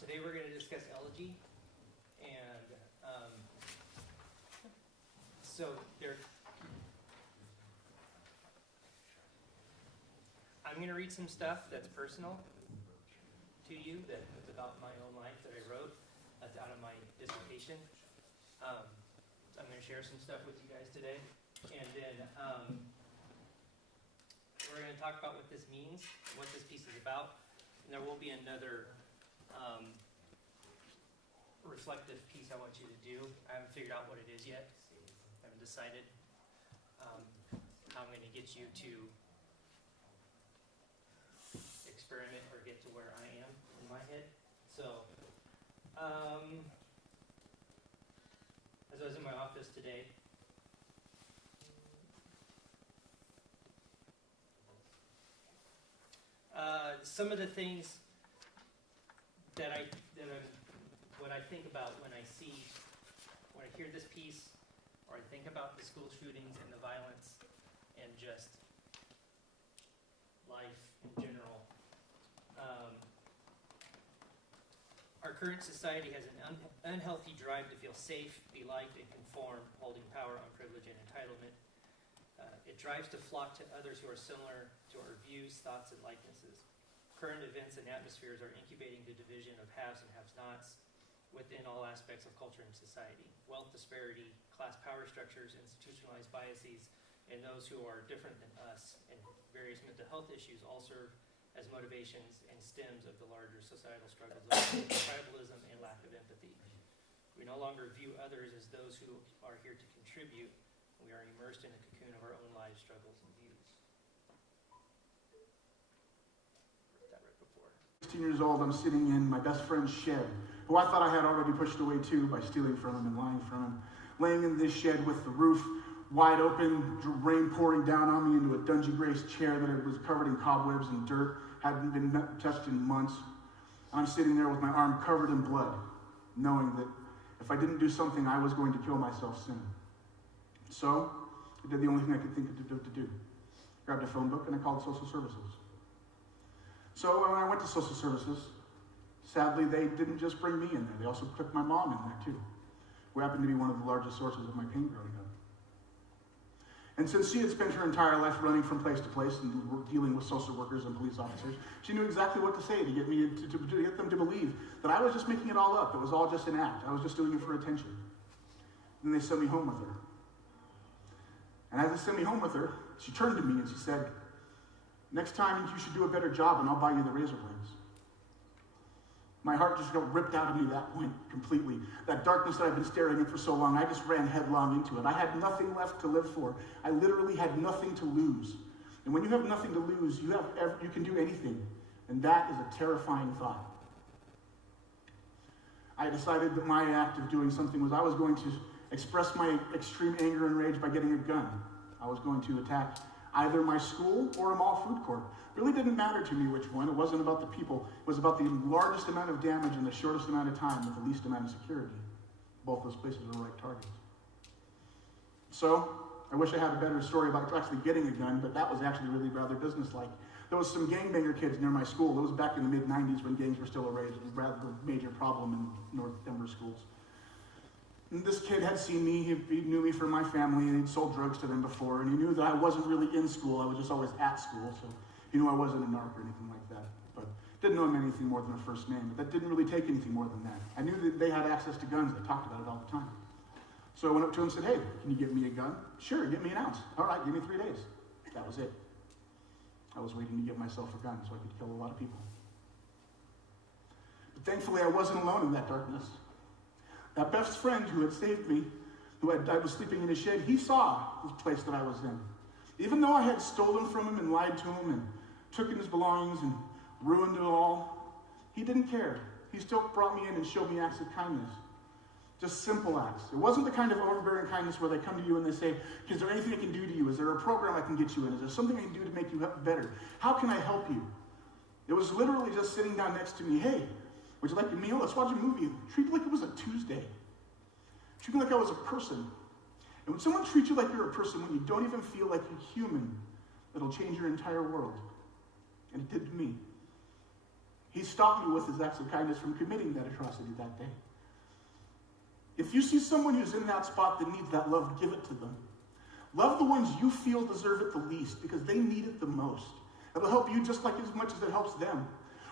Today we're going to discuss Elegy, and I'm going to read some stuff that's personal to you, that's about my own life that I wrote. That's out of my dissertation. I'm going to share some stuff with you guys today, and then we're going to talk about what this means, what this piece is about, and there will be another reflective piece I want you to do. I haven't figured out what it is yet. I haven't decided how I'm going to get you to experiment or get to where I am in my head. So, as I was in my office today, some of the things what I think about when I hear this piece, or I think about the school shootings and the violence and just life in general. Our current society has an unhealthy drive to feel safe, be liked, and conform, holding power on privilege and entitlement. It drives to flock to others who are similar to our views, thoughts, and likenesses. Current events and atmospheres are incubating the division of haves and have-nots within all aspects of culture and society. Wealth disparity, class power structures, institutionalized biases, and those who are different than us, and various mental health issues all serve as motivations and stems of the larger societal struggles of tribalism and lack of empathy. We no longer view others as those who are here to contribute. We are immersed in a cocoon of our own lives, struggles, and views. 16 years old, I'm sitting in my best friend's shed, who I thought I had already pushed away too by stealing from him and lying from him. Laying in this shed with the roof wide open, rain pouring down on me into a dungy grace chair that was covered in cobwebs and dirt, hadn't been touched in months. I'm sitting there with my arm covered in blood, knowing that if I didn't do something, I was going to kill myself soon. So I did the only thing I could think to do. Grabbed a phone book and I called social services. So when I went to social services, sadly, they didn't just bring me in there. They also took my mom in there, too, who happened to be one of the largest sources of my pain growing up. And since she had spent her entire life running from place to place and dealing with social workers and police officers, she knew exactly what to say to get me to get them to believe that I was just making it all up. It was all just an act. I was just doing it for attention. Then they sent me home with her. And as they sent me home with her, she turned to me and she said, "Next time you should do a better job and I'll buy you the razor blades." My heart just got ripped out of me at that point completely. That darkness that I've been staring at for so long, I just ran headlong into it. I had nothing left to live for. I literally had nothing to lose. And when you have nothing to lose, you can do anything. And that is a terrifying thought. I decided that my act of doing something was I was going to express my extreme anger and rage by getting a gun. I was going to attack either my school or a mall food court. It really didn't matter to me which one. It wasn't about the people. It was about the largest amount of damage in the shortest amount of time with the least amount of security. Both those places were right targets. So, I wish I had a better story about actually getting a gun, but that was actually really rather businesslike. There was some gangbanger kids near my school. It was back in the mid-90s when gangs were still a rather major problem in North Denver schools. And this kid had seen me, he knew me from my family, and he'd sold drugs to them before, and he knew that I wasn't really in school, I was just always at school, so he knew I wasn't a narc or anything like that, but didn't know him anything more than a first name, but that didn't really take anything more than that. I knew that they had access to guns, they talked about it all the time. So I went up to him and said, "Hey, can you get me a gun?" "Sure, get me an ounce." "All right, give me 3 days." That was it. I was waiting to get myself a gun so I could kill a lot of people. But thankfully I wasn't alone in that darkness. That best friend who had saved me, I was sleeping in his shed, he saw this place that I was in. Even though I had stolen from him and lied to him and taken his belongings and ruined it all, he didn't care. He still brought me in and showed me acts of kindness. Just simple acts. It wasn't the kind of overbearing kindness where they come to you and they say, "Is there anything I can do to you? Is there a program I can get you in? Is there something I can do to make you better? How can I help you?" It was literally just sitting down next to me. "Hey, would you like a meal? Let's watch a movie." Treat me like it was a Tuesday. Treat me like I was a person. And when someone treats you like you're a person, when you don't even feel like you're human, it'll change your entire world. And it did to me. He stopped me with his acts of kindness from committing that atrocity that day. If you see someone who's in that spot that needs that love, give it to them. Love the ones you feel deserve it the least because they need it the most. It'll help you just like as much as it helps them.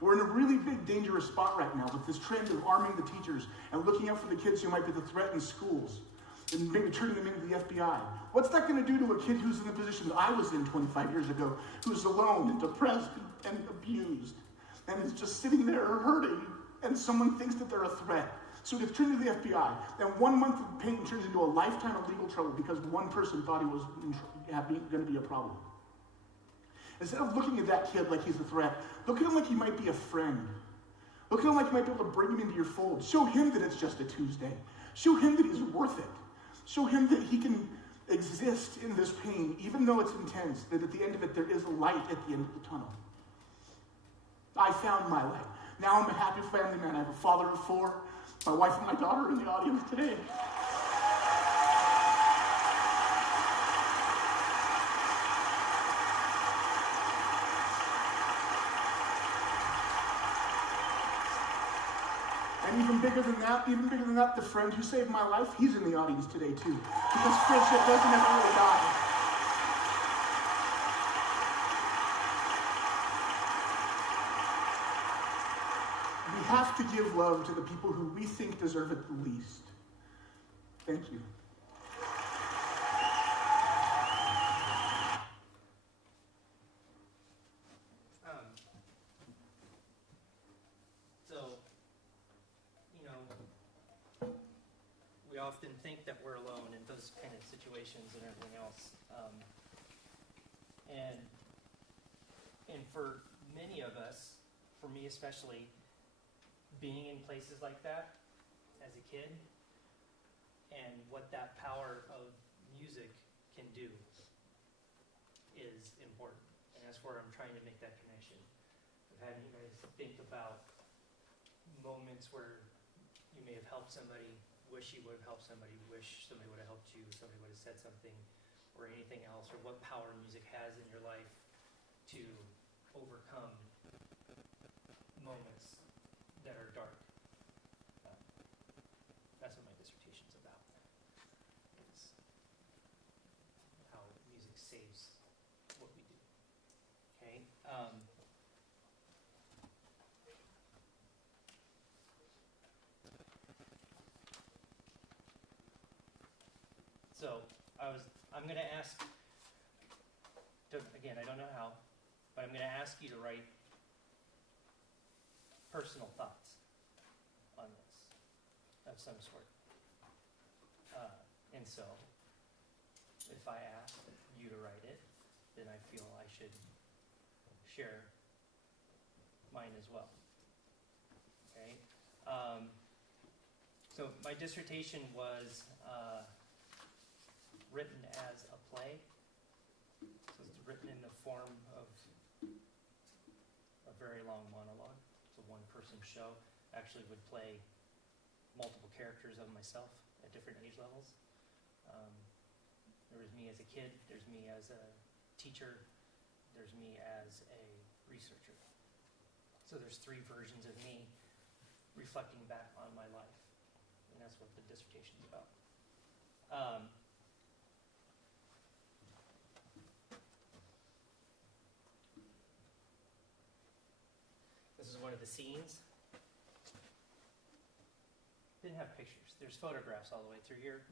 We're in a really big, dangerous spot right now with this trend of arming the teachers and looking out for the kids who might be the threat in schools and maybe turning them into the FBI. What's that going to do to a kid who's in the position that I was in 25 years ago, who's alone and depressed and abused and is just sitting there hurting and someone thinks that they're a threat? So he gets turned into the FBI, and 1 month of pain turns into a lifetime of legal trouble because one person thought he was going to be a problem. Instead of looking at that kid like he's a threat, look at him like he might be a friend. Look at him like you might be able to bring him into your fold. Show him that it's just a Tuesday. Show him that he's worth it. Show him that he can exist in this pain, even though it's intense, that at the end of it there is a light at the end of the tunnel. I found my light. Now I'm a happy family man. I have a father of 4. My wife and my daughter are in the audience today. And even bigger than that, the friend who saved my life, he's in the audience today too. Because friendship doesn't ever really die. We have to give love to the people who we think deserve it the least. Thank you. We often think that we're alone in those kind of situations and everything else. And for many of us, for me especially, being in places like that as a kid and what that power of music can do is important. And that's where I'm trying to make that connection. I've had you guys think about moments where you may have helped somebody, wish you would have helped somebody, wish somebody would have helped you, somebody would have said something, or anything else, or what power music has in your life to overcome moments that are dark. That's what my dissertation's about. It's how music saves what we do. Okay? So I'm going to ask, again, I don't know how, but I'm going to ask you to write personal thoughts on this of some sort. And so, if I ask you to write it, then I feel I should share mine as well. Okay? So my dissertation was written as a play. So it's written in the form of a very long monologue. It's a one-person show. Actually would play multiple characters of myself at different age levels. There was me as a kid, there's me as a teacher, there's me as a researcher. So there's 3 versions of me reflecting back on my life. And that's what the dissertation's about. This is one of the scenes. Didn't have pictures. There's photographs all the way through here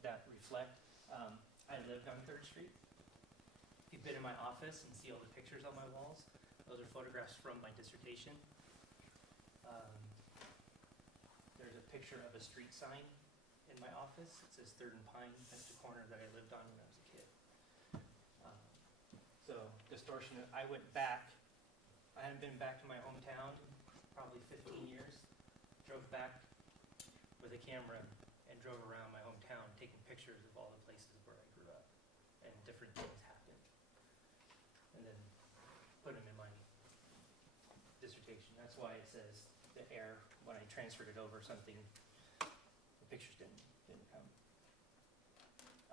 that reflect. I lived on 3rd Street. If you've been in my office and see all the pictures on my walls, those are photographs from my dissertation. There's a picture of a street sign in my office. It says 3rd and Pine. That's the corner that I lived on when I was a kid. So, distortion. I went back. I hadn't been back to my hometown in probably 15 years. Drove back with a camera and drove around my hometown taking pictures of all the places where I grew up and different things happened. And then put them in my dissertation. That's why it says the air, when I transferred it over something, the pictures didn't come.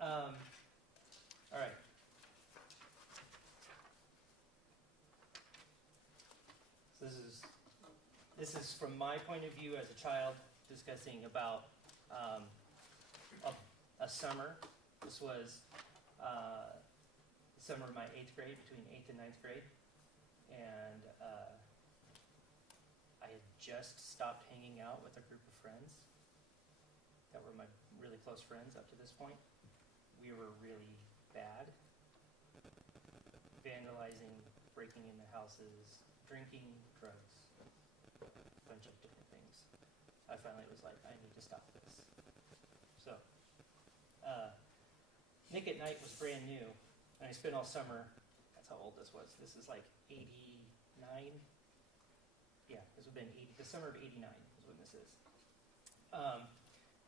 All right. So this is This is from my point of view as a child, discussing about a summer. This was the summer of my 8th grade, between 8th and 9th grade. And I had just stopped hanging out with a group of friends that were my really close friends up to this point. We were really bad, vandalizing, breaking into houses, drinking, drugs, a bunch of different things. I finally was like, I need to stop this. So, Nick at Night was brand new, and I spent all summer, that's how old this was. This is like 89? Yeah, this would have been the summer of 89 is when this is.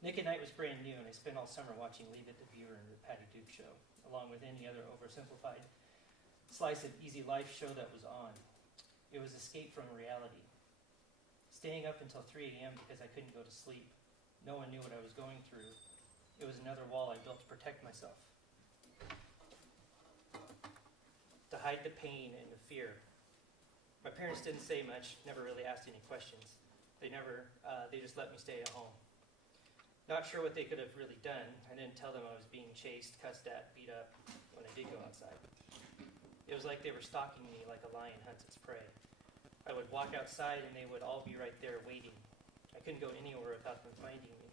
Nick at Night was brand new, and I spent all summer watching Leave It to Beaver and the Patty Duke Show, along with any other oversimplified slice of easy life show that was on. It was escape from reality. Staying up until 3 a.m. because I couldn't go to sleep. No one knew what I was going through. It was another wall I built to protect myself. To hide the pain and the fear. My parents didn't say much, never really asked any questions. They just let me stay at home. Not sure what they could have really done. I didn't tell them I was being chased, cussed at, beat up when I did go outside. It was like they were stalking me like a lion hunts its prey. I would walk outside and they would all be right there waiting. I couldn't go anywhere without them finding me,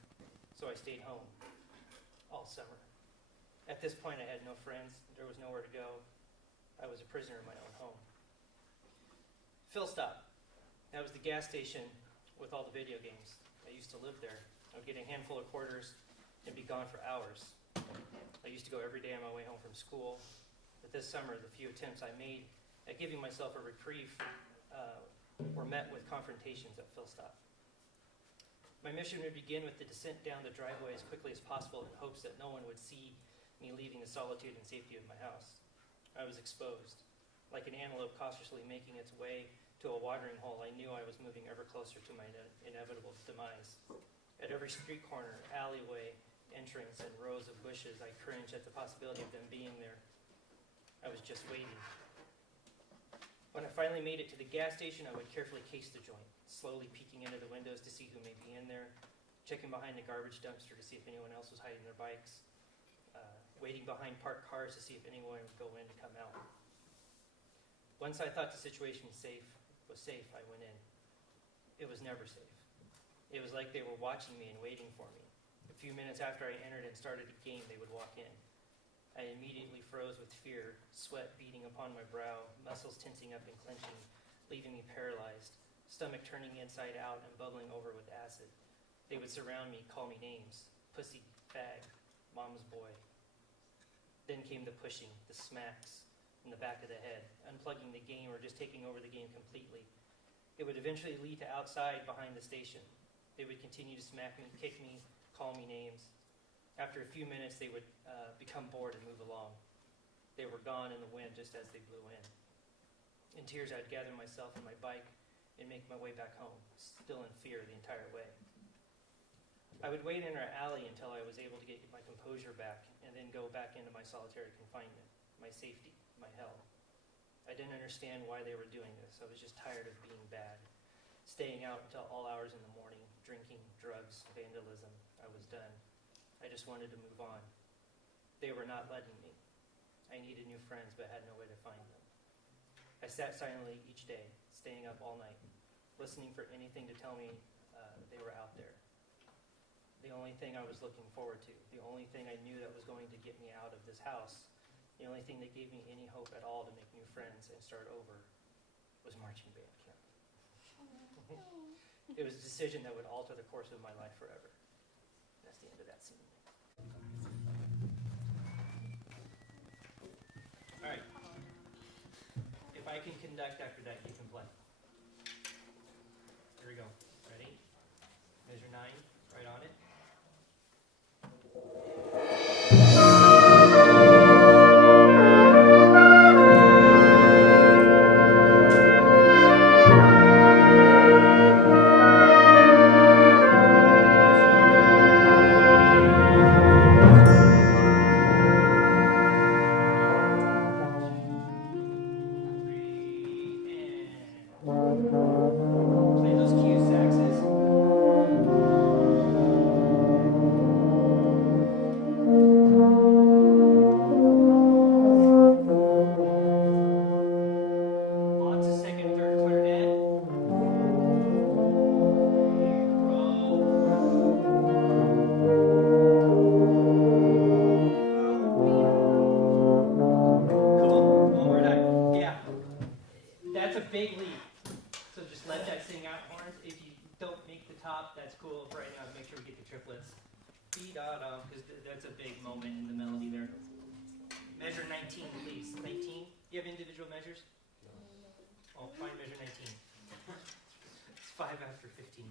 so I stayed home all summer. At this point, I had no friends. There was nowhere to go. I was a prisoner in my own home. Fill Stop. That was the gas station with all the video games. I used to live there. I would get a handful of quarters and be gone for hours. I used to go every day on my way home from school. But this summer, the few attempts I made at giving myself a reprieve were met with confrontations at Fill Stop. My mission would begin with the descent down the driveway as quickly as possible in hopes that no one would see me leaving the solitude and safety of my house. I was exposed. Like an antelope cautiously making its way to a watering hole, I knew I was moving ever closer to my inevitable demise. At every street corner, alleyway, entrance, and rows of bushes, I cringed at the possibility of them being there. I was just waiting. When I finally made it to the gas station, I would carefully case the joint, slowly peeking into the windows to see who may be in there, checking behind the garbage dumpster to see if anyone else was hiding their bikes, waiting behind parked cars to see if anyone would go in to come out. Once I thought the situation was safe, I went in. It was never safe. It was like they were watching me and waiting for me. A few minutes after I entered and started a game, they would walk in. I immediately froze with fear, sweat beating upon my brow, muscles tensing up and clenching, leaving me paralyzed, stomach turning inside out and bubbling over with acid. They would surround me, call me names, pussy, fag, mom's boy. Then came the pushing, the smacks in the back of the head, unplugging the game or just taking over the game completely. It would eventually lead to outside behind the station. They would continue to smack me, kick me, call me names. After a few minutes, they would become bored and move along. They were gone in the wind just as they blew in. In tears, I'd gather myself on my bike and make my way back home, still in fear the entire way. I would wait in our alley until I was able to get my composure back and then go back into my solitary confinement, my safety, my hell. I didn't understand why they were doing this. I was just tired of being bad. Staying out until all hours in the morning, drinking, drugs, vandalism. I was done. I just wanted to move on. They were not letting me. I needed new friends but had no way to find them. I sat silently each day, staying up all night, listening for anything to tell me they were out there. The only thing I was looking forward to, the only thing I knew that was going to get me out of this house, the only thing that gave me any hope at all to make new friends and start over was marching band camp. It was a decision that would alter the course of my life forever. That's the end of that scene. All right. If I can conduct after that, you can play. Here we go. Ready? Measure 9, right on it. let that sing out horns. If you don't make the top, that's cool. For right now, make sure we get the triplets. Dee-da-da, because that's a big moment in the melody there. Measure 19, please. 19? You have individual measures? Oh, find measure 19. It's 5 after 15.